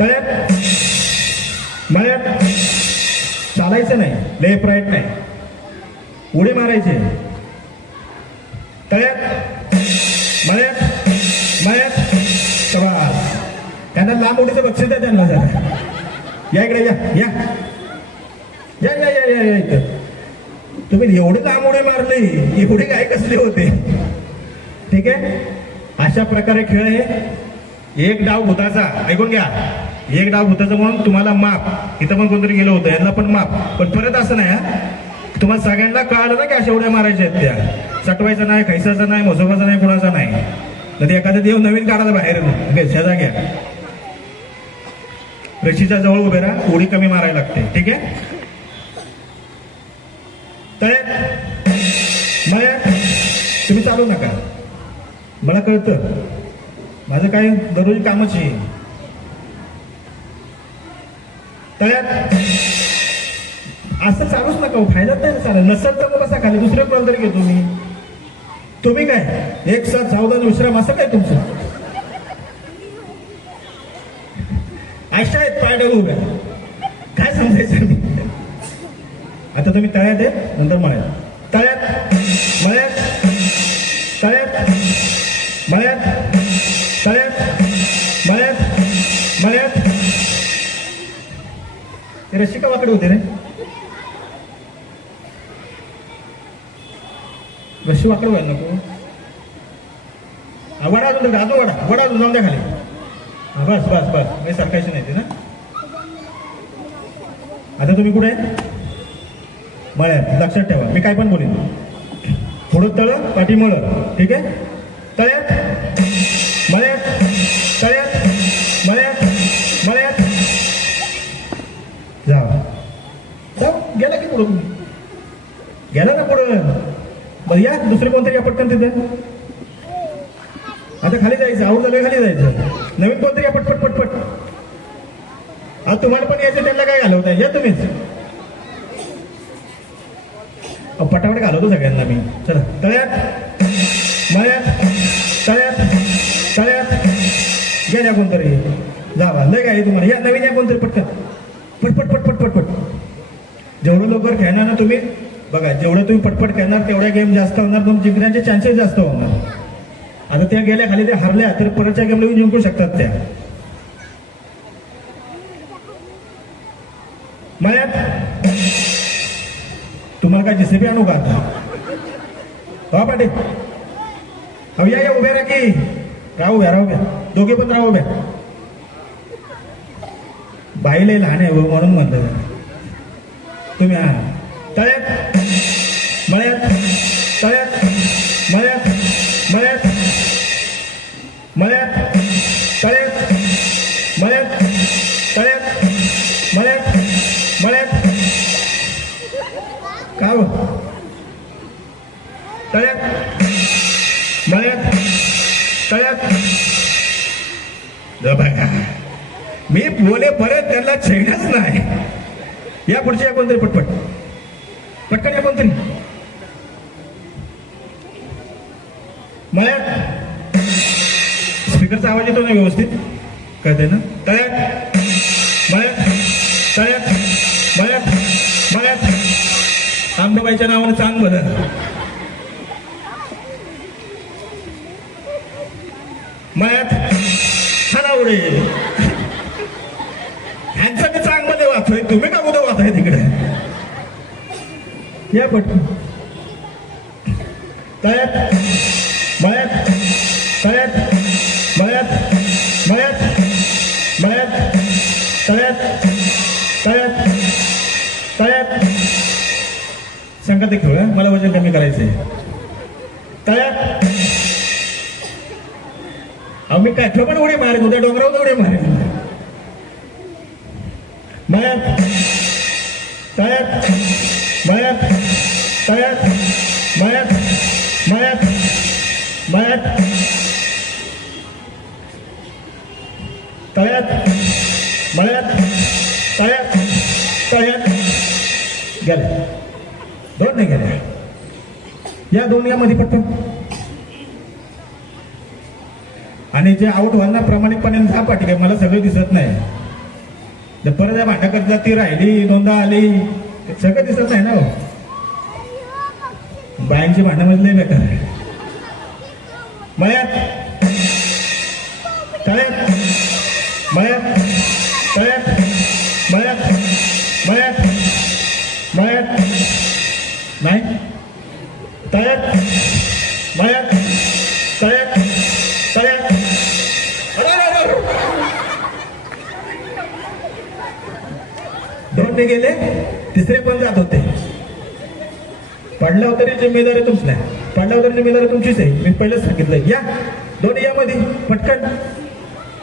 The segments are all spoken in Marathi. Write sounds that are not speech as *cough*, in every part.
तळ्यात मळ्यात चालायचं नाही. लेफ्ट राईट नाही उडी मारायचे. तळ्यात मळ्यात मळ्यात प्रवास त्यांना लांब उडीचं बक्षीस द्या त्यांना जरा. या इकडे या या. या या या या या इथं. तुम्ही एवढी लांब उडी मारली एवढी काय कसली होते? ठीक आहे? अशा प्रकारे खेळ आहे. एक डाव भूताचा ऐकून घ्या. एक डाव भूताचा म्हणून तुम्हाला माप इथं पण कोणतरी गेलं होतं यांना पण माप पण परत असं नाही हा. तुम्हाला सगळ्यांना कळालं ना की अशा उड्या मारायच्या आहेत त्या. सटवायचं नाही खैसाचं नाही मोसोबाचा नाही कुणाचा नाही. कधी एखादा देव नवीन काढायला बाहेर घ्या घ्या. रशीच्या जवळ उभे राहा उडी कमी मारायला लागते. ठीक आहे? तळ्यात तुम्ही चालू नका. मला कळतं. माझं काय दररोज कामच आहे. तळ्यात. असं चालूच नका फायदा नाही ना चालेल नसेल तर मग बसा खाली दुसरे कोण तरी घेतो मी. तुम्ही काय? एक साथ सावधान विश्राम असं काय तुमचं? अशा आहेत पाय डबू उभ्या काय समजायचं मी आता तुम्ही तळ्यात आहे नंतर मळ्यात. तळ्यात मळ्यात तळ्यात मळ्यात तळ्यात मळ्यात मळ्यात. ते रशिका वाकडे होते रे. रशी वाकडे व्हायला नको. हा, वडा अजून अजून वडा वडा अजून जाऊन द्या खाली. हा, बस बस बस. काही सरकायचं नाही ते ना. आता तुम्ही कुठे आहे? मळ्यात. लक्षात ठेवा. मी काय पण बोलेन. थोडं तळ पाठी मळ ठीक आहे? तळ्यात गेला गेला ना पुढं. मग या दुसरे कोणतरी या पटकन तिथे. आता खाली जायचं आऊ झालं खाली जायचं. नवीन कोणतरी या पटपट पटपट आता तुम्हाला पण यायचं त्यांना काय घालवताय? या तुम्हीच. अहो, पटापट घालवतो सगळ्यांना मी. चला तळ्यात. मळ्यात. तळ्यात. तळ्यात. गेल्या कोणतरी. जावा. लय काय तुम्हाला? या नवीन या कोणतरी पटकन. पटपट पटपट पटपट जेवढं लवकर खेळणार ना तुम्ही बघा जेवढं तुम्ही पटपट खेळणार तेवढ्या गेम जास्त होणार पण जिंकण्याचे चान्सेस जास्त होणार. आता त्या गेल्या खाली त्या हरल्या तर परतच्या गेमला येऊन जिंकू शकतात त्या. मळ्यात तुम्हाला काय जेसीबी आणू का आता? हा पाटील. अहो या या उभ्या राहा की राहू उभ्या राहू उभ्या. दोघे पण राहू उभ्या. बाईले लहान आहे हो, म्हणून म्हणलं. तुम्ही हा तळ्यात मळ्यात तळ्यात मळ्यात मळ्यात मळ्यात या पुढच्या या कोणतरी पटपट. पटकन या कोणतरी. मळ्यात. स्पीकरचा आवाज येतो ना व्यवस्थित? कळतंय ना? तळ्यात. मळ्यात. तळ्यात. मळ्यात. मळ्यात. आंबाबाईच्या नावानं चांग बदल मळ्यात. खाना उडे. *laughs* ह्यांचा मी चांगमध्ये वाचतोय तुम्ही का कुठं वाचाय तिकडे. या पट तयात मयात तयात मयात मयात मयात तयात तयात तयात सांगा ते खेळ मला वजन कमी करायचंय. तयात आम्ही काय पण उडी मारेन उद्या डोंगरावर उडी मारेन. मयात तळ्यात मळ्यात तळ्यात मळ्यात मयात मयात तळ्यात मयात तयात तळ्यात गेल्या दोन नाही गेल्या या दोन यामध्ये पटकन आणि जे आउट व्हाल प्रामाणिकपणे जा पाठी मला सगळं दिसत नाही जर परत या भांडा करता ती राहिली दोनदा आली सगळं दिसत नाही ना हो. बायांची भांडणं म्हणजे लय बेकार आहे. मळ्यात. तळ्यात. मळ्यात. तळ्यात. मळ्यात. मळ्यात. मळ्यात. नाही. तळ्यात. मळ्यात. दोन गेले? तिसरे पण जात होते? पडला तरी जिम्मेदारी तुमच नाही पडला तरी जिम्मेदारी तुमचीच आहे. मी पहिलेच सांगितलं या. दोन्ही यामध्ये. पटकन.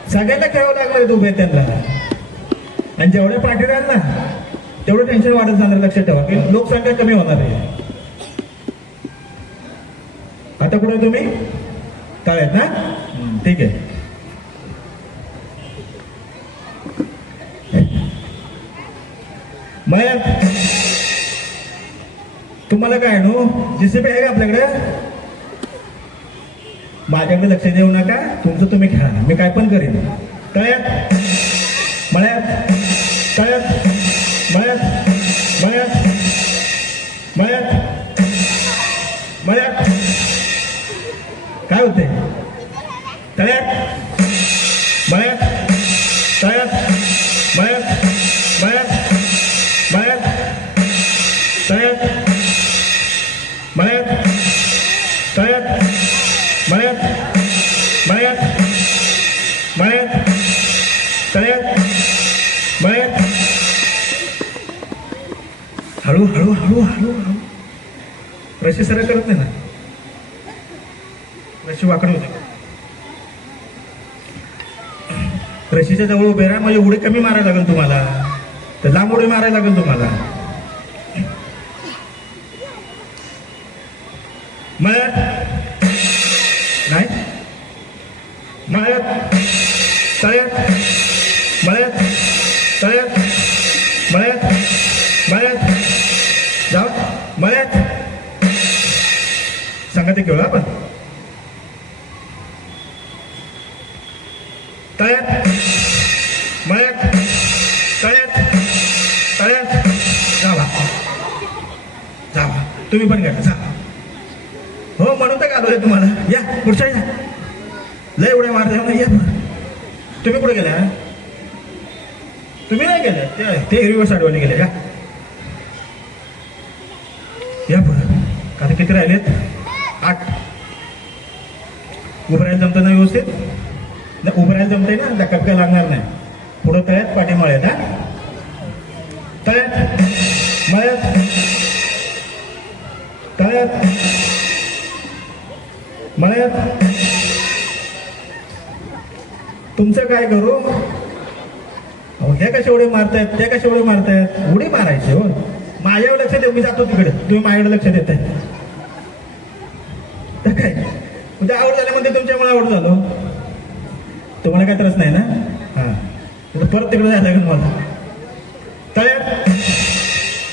सगळ्यांना खेळावं लागणार उभे त्यांना. आणि जेवढे पाठीदार ना तेवढं टेन्शन वाढत जाणार लक्षात ठेवा. की लोकसंख्या कमी होणार आहे. आता कुठे तुम्ही? तळ्यात ना? ठीक आहे. मग तुम्हाला काय नो? जीसीपी आहे का आपल्याकडे? माझ्याकडे लक्ष देऊ नका. तुमचं तुम्ही खेळा. मी काय पण करेन. तळ्यात मळ्यात. तळ्यात मळ्यात. मळ्यात. मळ्यात. मळ्यात. काय होते तळ्यात. जवळ उभे राहा म्हणजे उडी कमी मारायला लागेल तुम्हाला. तर लांब उडी मारायला लागेल तुम्हाला. मळ्यात नाही. मळ्यात तळ्यात. मळ्यात. तळ्यात. मळ्यात. मळ्यात. जाऊ. मळ्यात. सांगा ते घेऊ आपण. तळ्यात. मळ्यात तळ्यात तळ्यात जावा. जावा. तुम्ही पण घ्या. जा. हो म्हणून तर घालवले तुम्हाला. या पुढच्या या लय उड्या मारते ना या तुम्ही कुठे गेल्या तुम्ही नाही गेले? ते ते हिरवी साडीवाले गेले. या. या पुढं. आता किती राहिलेत? आठ. उभं राहायला जमतं ना व्यवस्थित? नाही उभं राहायला जमतंय ना? त्या कपक्या लागणार नाही. पुढं तळ्यात आहेत हा? तळ्यात मळ्यात. तळ्यात. मळ्यात. तुमचं काय करू? अहो हे कशा उडी मारतायत? ते कशा उडी मारतायत? उडी मारायची हो माझ्यावर लक्ष देऊ मी जातो तिकडे. तुम्ही माझ्याकडे लक्ष देत आहे तर काय? म्हणजे आवड झाल्यामध्ये तुमच्यामुळे आवड झालो. तुम्हाला काय त्रास नाही ना? परत तिकडे जायला लागेल मला तळ्यात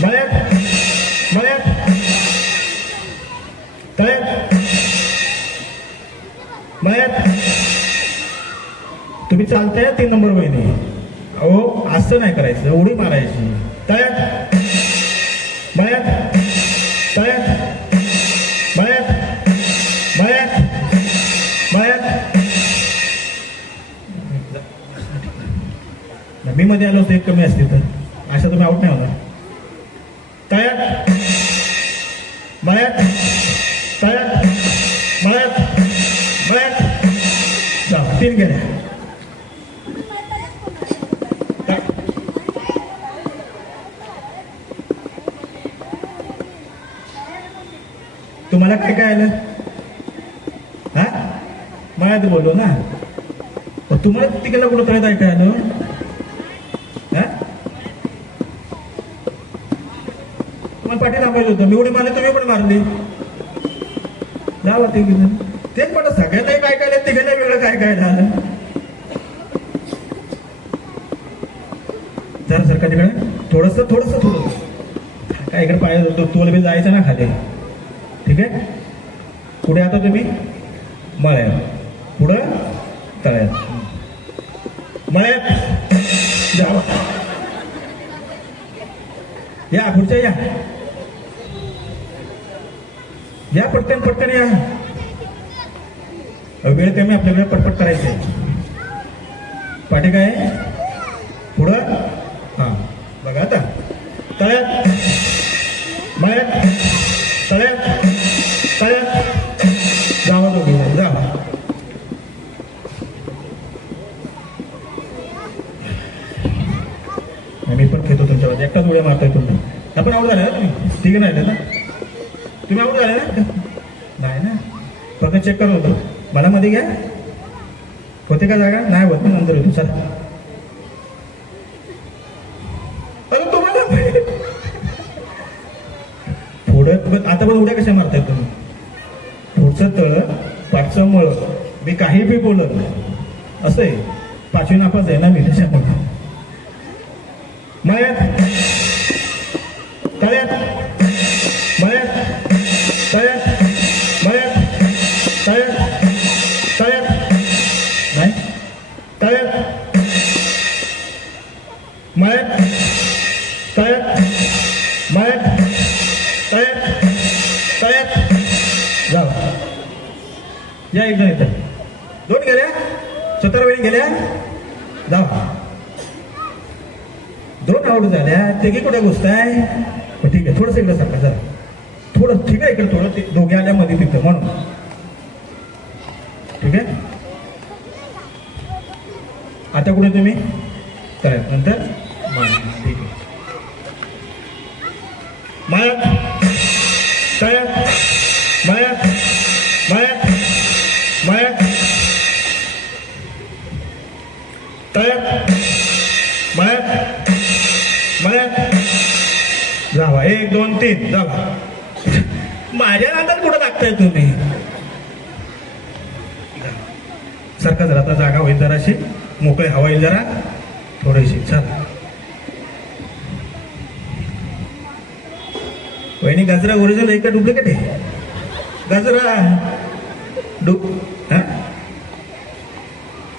मळ्यात मळ्यात तळ्यात मळ्यात तुम्ही चालताय तीन नंबर वहिनी अहो असं नाही करायचं उडी मारायची तळ्यात मळ्यात तळ्यात मी मध्ये आलो असतो एक कमी असतील तर. अशा तुम्ही आउट नाही होणार. तळ्यात मयात तळ्यात मयात मयात जा तीन गेल्या. तुम्हाला काय काय आलं? हा? मयात बोललो ना? मग तुम्हाला तिकडला कुठं कळत ऐकायला तुम्हाला पाठी लावायचं होतं. मी उडी मारली तुम्ही पण मारली. लावा ते घेऊन. तेच पण सगळ्यांनाही काय ऐकायला तिघांना वेगळं काय काय झालं? जरा सरका तिकडे. थोडस थोडस थोडस. काय इकडे पाय तुला बी जायचं ना खाली. ठीक आहे? पुढे आता तुम्ही मळ्यात. पुढं तळ्यात. मळ्यात. या पुढच्या या. या पटकन पटकन या. वेळ वेळ कमी आपल्याकडे पटपट करायचे आहे. पाठी काय? आहे? पुढं? हां. बघा आता. तळ्यात. मळ्यात. तळ्यात. तळ्यात. जावा दोघी जा. मी पण खेळतो तुमच्यावर एकटाच उड्या मारतोय तुम्ही आपण आवड झालं ना नाही ना तुम्ही आऊट झाले ना नाही ना. फक्त चेक करत होतो मला मध्ये घ्या. होते का जागा? नाही होत ना नंतर होतो चला. अरे तुम्हाला? पुढं आता पण उड्या कशा मारताय तुम्ही. पुढचं तळ पाठचं मळ मी काही बी बोलत नाही. असं आहे. पाचवी नापास आहे ना मी त्याच्यामुळे. मळ्यात. तळ्यात. तळ्यात मळ्यात तळ्यात नाही तळ्यात मळ्यात तळ्यात मळ्यात तळ्यात तळ्यात जावा या एकदा इथं दोन गेल्या सतरा वेळी गेल्या जावा दोन आवड झाल्या ते की कुठे गोष्ट आहे ठीक आहे थोडंसं इकडे सांगा जरा थोडं ठीक आहे इकडे थोडं ते दोघे आल्या मध्ये तिथं म्हणून. ठीक आहे? आता कुठे तुम्ही? तर नंतर ठीक आहे. माया तळ्यात माया माया माया. तळ्यात माया माया. जावा एक दोन तीन जावा. माझ्या नादात कुठं लागताय तुम्ही? सारखा जरा आता जागा होईल जराशी. मोकळी हवा येईल जरा. थोडीशी चल. वहिनी गजरा ओरिजिनल आहे का डुप्लिकेट आहे? गजरा. डु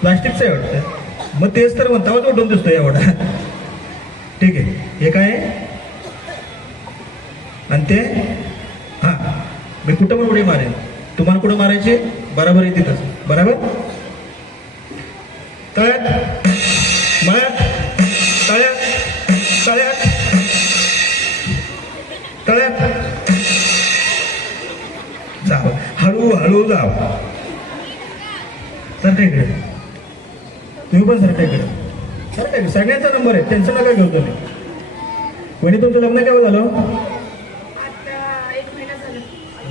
प्लास्टिकचं आहे वाटतं. मग तेच तर म्हणता उठून दिसतो एवढा. ठीक आहे. हे काय आहे? आणि ते? मी कुठं पण उडी मारेन. तुम्हाला कुठं मारायची? बरोबर आहे तिथंच. बरोबर? तळ्यात. मळ्यात. तळ्यात. तळ्यात. तळ्यात. जाव. हळू हळू जाव. सर इकडे. तुम्ही पण सरका इकडे. सरका सगळ्यांचा नंबर आहे. टेन्शन नका घेऊ तुम्ही. वहिनी तुमचं लग्न केव्हा झालं आता एक महिना झाला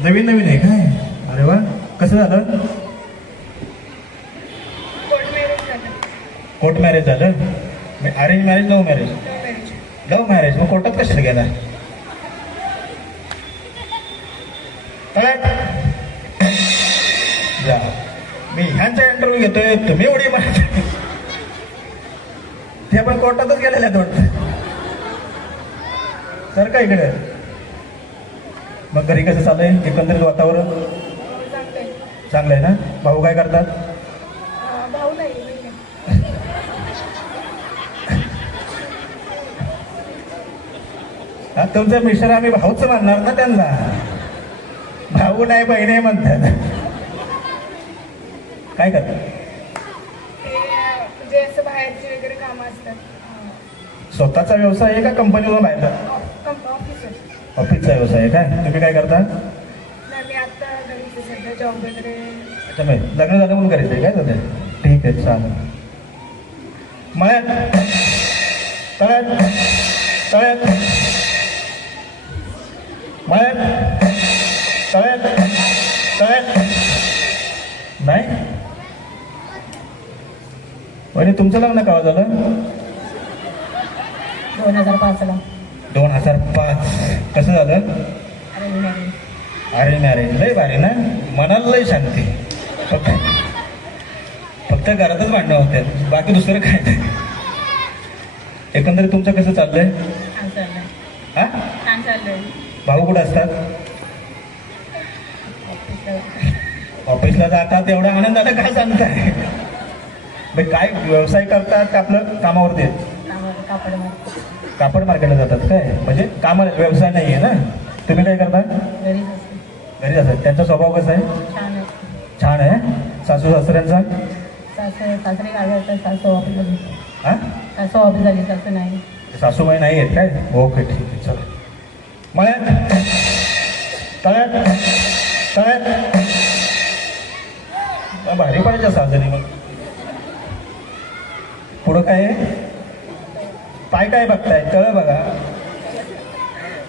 नवीन नवीन आहे काय अरे वा. कसं झालं? कोर्ट मॅरेज झालं. Arrange marriage love marriage love marriage मग कोर्टात कशाला गेला? जा. मी ह्यांचा इंटरव्ह्यू घेतोय. तुम्ही उडी मारता ते पण कोर्टातच गेलेले आहेत वाटतं. सर का इकडे? मग घरी कसं चालू आहे एकंदरीत वातावरण? चांगलं आहे ना? भाऊ काय करतात? तुमचा मिस्टर आम्ही भाऊच मानणार ना त्यांना? भाऊ नाही बहीण म्हणतात. काय करतात? म्हणजे स्वतःचा व्यवसाय आहे का कंपनीवर ऑफिसर ऑफिसचा व्यवसाय आहे काय? तुम्ही काय करता? अच्छा मी लग्न झालं म्हणून करायचं आहे काय सध्या? ठीक आहे चालेल मळ्यात. तळ्यात. तळ्यात. मळ्यात. तळ्यात. तळ्यात. नाही? म्हणजे तुमचं लग्न केव्हा झालं? दोन हजार पाचला. दोन हजार पाच. कसं झालं? अरे मॅरेज लय भारी ना? मनाला लय शांती. फक्त फक्त घरातच भांडणं होते. बाकी दुसरं काय? नाही एकंदरीत तुमचं कसं चाललंय? हा? भाऊ कुठं असतात? ऑफिसला जातात. एवढा आनंदानं काय सांगताय? काय व्यवसाय करतात का आपलं? कामावरती. कापड कापड मार्केटला जातात काय? म्हणजे कामाला व्यवसाय नाही आहे ना? तुम्ही काय करता? घरी जातात त्यांचा स्वभाव कसा आहे? छान आहे. सासू सासऱ्यांचा? सासरे सासू ऑफिस हा? सासू ऑफिस झाली सासू नाही. सासूबाई नाही आहेत काय? ओके ठीक आहे चला. मळ्यात! तळ्यात! तळ्यात! भारी पाहिजे साजरी मग. पुढं काय आहे? पाय काय बघताय? तळ बघा.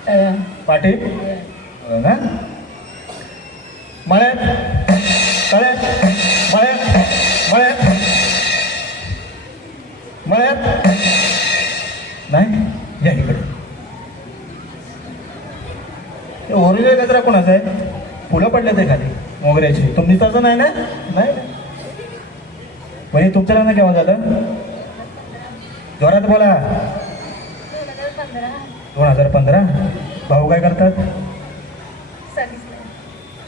तर पाठी? ना. मळ्यात. तळ्यात मळ्यात. मळ्यात. मळ्यात. नाही या इकडे. ओरिजिनल कचरा कोणाचा आहे? फुलं पडले ते खाली मोगऱ्याची. तुम्ही तसं नाही ना? नाही? म्हणजे तुमच्याला ना केव्हा झालं? जोरात बोला. दोन हजार पंधरा. भाऊ काय करतात?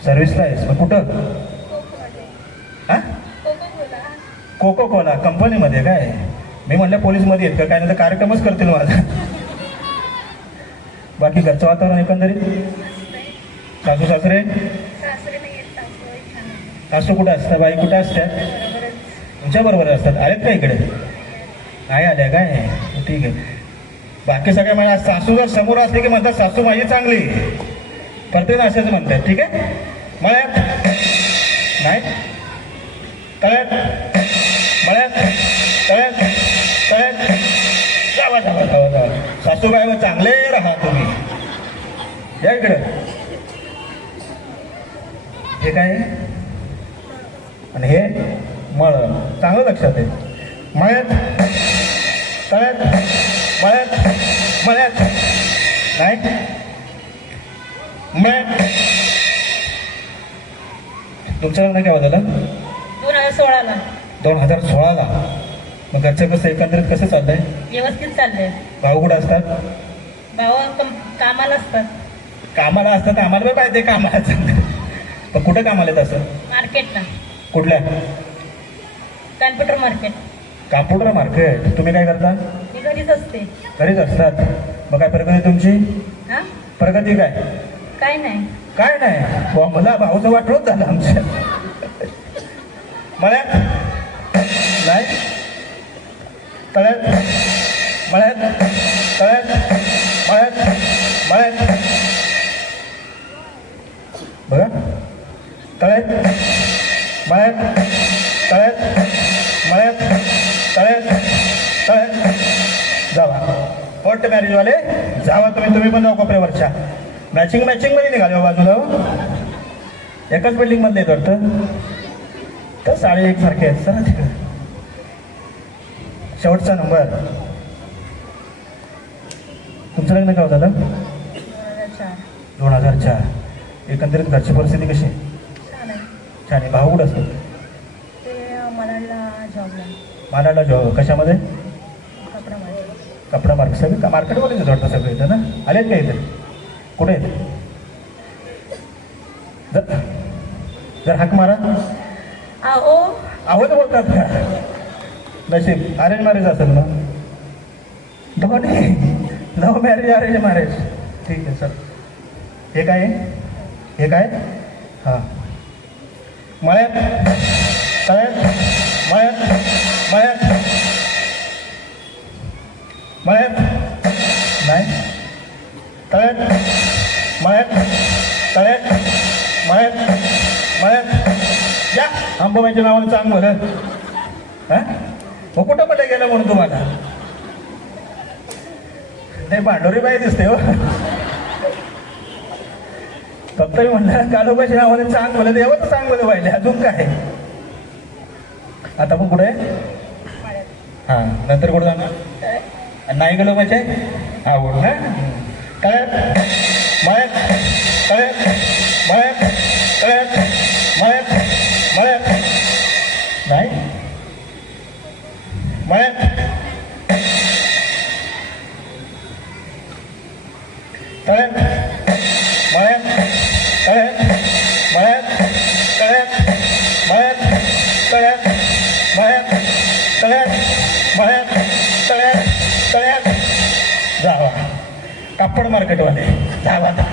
सर्व्हिसला आहेस. मग कुठं? कोको कोला कंपनीमध्ये काय? मी म्हणलं पोलीसमध्ये आहेत का? काय नाही तर कार्यक्रमच करतील माझा. बाकी घरचं वातावरण एकंदरीत? सासू सासरे? सासू कुठं असतात? बाई कुठं असतात? तुमच्या बरोबर असतात. आहेत का इकडे? नाही आल्या काय? ठीक आहे. बाकी सगळे म्हणा सासू जर समोर असले की म्हणतात सासू माझी चांगली. प्रत्येक असंच म्हणतात ठीक आहे? मळ्यात. नाही. तळ्यात. मळ्यात. तळ्यात. तळ्यात. जावा जावा जावा जावा सासूबाई चांगले राहा तुम्ही. या इकडं. हे काय? आणि हे मळ. चांगलं लक्षात आहे. मळ्यात. तळ्यात मळ्यात मळ्यात नाही मळ्यात तुमचं लग्न केव्हा झालं? दोन हजार सोळाला. दोन हजार सोळाला. मग घरचं कसं एकंदरीत कसं चाललंय? व्यवस्थित चाललंय. भाऊ कुठं असतात? भाऊ कम कामाला असतात. कामाला असतात आम्हाला पण पाहिजे कामाला पण कुठं कामाला येत असं? मार्केटला. कुठल्या? Computer market. कॉम्प्युटर मार्केट तुम्ही काय करता? मी घरीच असते. घरीच असतात. मग काय प्रगती तुमची? हा? प्रगती काय? काय नाही. काय नाही. बुवा, मला भाऊचं वाटवत झालं आमच्या. मळ्यात? नाही तळ्यात मळ्यात? तळ्यात मळ्यात? मळ्यात? कोर्ट मॅरेजवाले जावा तुम्ही तुम्ही पण जाऊ कोपऱ्यावरच्या. मॅचिंग मॅचिंगमध्ये निघाले हो बाजूला हो. एकाच बिल्डिंग मधले आहेत वाटतं. तर साडे एक सारखे आहेत. तिकडे. शेवटचा नंबर तुमचं लग्न केव्हा झालं? दोन हजार चार. एकंदरीत घरची परिस्थिती कशी? छान आहे? छान आहे. भाऊ कुठं असतो? मालाला जॉब कशामध्ये? कपडा मार्केट सगळे का मार्केटमध्येच आहेत वाटतं सगळे इथं ना? आलेत का इथे? कुठे आहेत? जर हाक मारा. अहो. आवाज बोलतात. का नशीब अरेंज मॅरेज असेल ना दोन्ही लव्ह मॅरेज अरेंज मॅरेज. ठीक आहे सर हे काय आहे? हे काय हां. मळ्यात. तळ्यात मळ्यात. मळ्यात. मळ्यात नाही. तळ्यात मळ्यात तळ्यात मळ्यात मळ्यात या. अंबाबाईच्या नावानं सांग बरं हा? मग कुठं पडलं गेलं म्हणून तुम्हाला? नाही भांडोरी बाई दिसते हो. फक्त मी म्हणलं कालोबाच्या नावाने सांग बोला देवाचं सांग बोला पाहिले अजून काय? आता मग कुठे? हां नंतर कुठं जाणार? नाही गेलो म्हणजे आवड ना कळत मळ्यात कळत मळ्यात कळत मळ्यात मळ्यात नाही कापड मार्केटवाले धावा आता.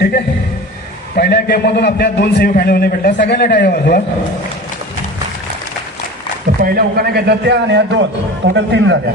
ठीक आहे? पहिल्या गेममधून आपल्या दोन सेमी फायनल भेटल्या सगळ्यांना टाळ्या वाजवा. तर पहिल्या उकाने घेतल्या त्या आणि या दोन. टोटल तीन झाल्या.